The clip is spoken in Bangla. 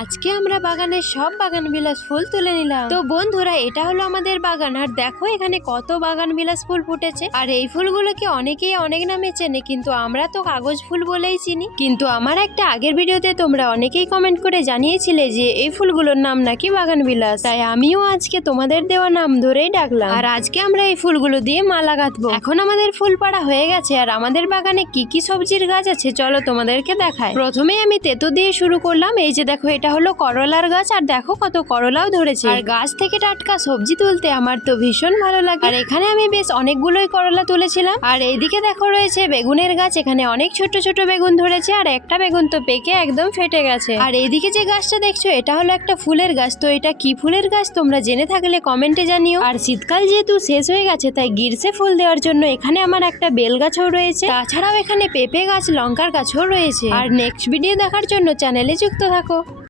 আজকে আমরা বাগানের সব বাগান বিলাস ফুল তুলে নিলাম। তো বন্ধুরা, এটা হলো আমাদের বাগান, আর দেখো এখানে কত বাগান বিলাস ফুল ফুটেছে। আর এই ফুলগুলোকে অনেকেই অনেক নামে চেনে, কিন্তু আমরা তো কাগজ ফুল বলেই চিনি। কিন্তু আমার একটা আগের ভিডিওতে তোমরা অনেকেই কমেন্ট করে জানিয়েছিলে যে এই ফুলগুলোর নাম নাকি বাগান বিলাস, তাই আমিও আজকে তোমাদের দেওয়া নাম ধরেই ডাকলাম। আর আজকে আমরা এই ফুলগুলো দিয়ে মালা গাঁথবো। এখন আমাদের ফুল পাড়া হয়ে গেছে, আর আমাদের বাগানে কি কি সবজির গাছ আছে চলো তোমাদেরকে দেখাই। প্রথমে আমি তেতো দিয়ে শুরু করলাম। এই যে দেখো, এটা হলো করলার গাছ, আর দেখো কত করলাও ধরেছে। আর গাছ থেকে টাটকা সবজি তুলতে আমার তো ভীষণ ভালো লাগে। আর এখানে আমি বেশ অনেকগুলোই করলা তুলেছিলাম। আর এইদিকে দেখো রয়েছে বেগুনের গাছ, এখানে অনেক ছোট ছোট বেগুন ধরেছে, আর একটা বেগুন তো পেকে একদম ফেটে গেছে। আর এইদিকে যে গাছটা দেখছো, এটা হলো একটা ফুলের গাছ। তো এটা কি ফুলের গাছ তোমরা জেনে থাকলে কমেন্টে জানিও। আর শীতকাল যেহেতু শেষ হয়ে গেছে, তাই গ্রীষ্মে ফুল দেওয়ার জন্য এখানে আমার একটা বেল গাছও রয়েছে। তাছাড়াও এখানে পেঁপে গাছ, লঙ্কার গাছও রয়েছে। আর নেক্সট ভিডিও দেখার জন্য চ্যানেলে যুক্ত থাকো।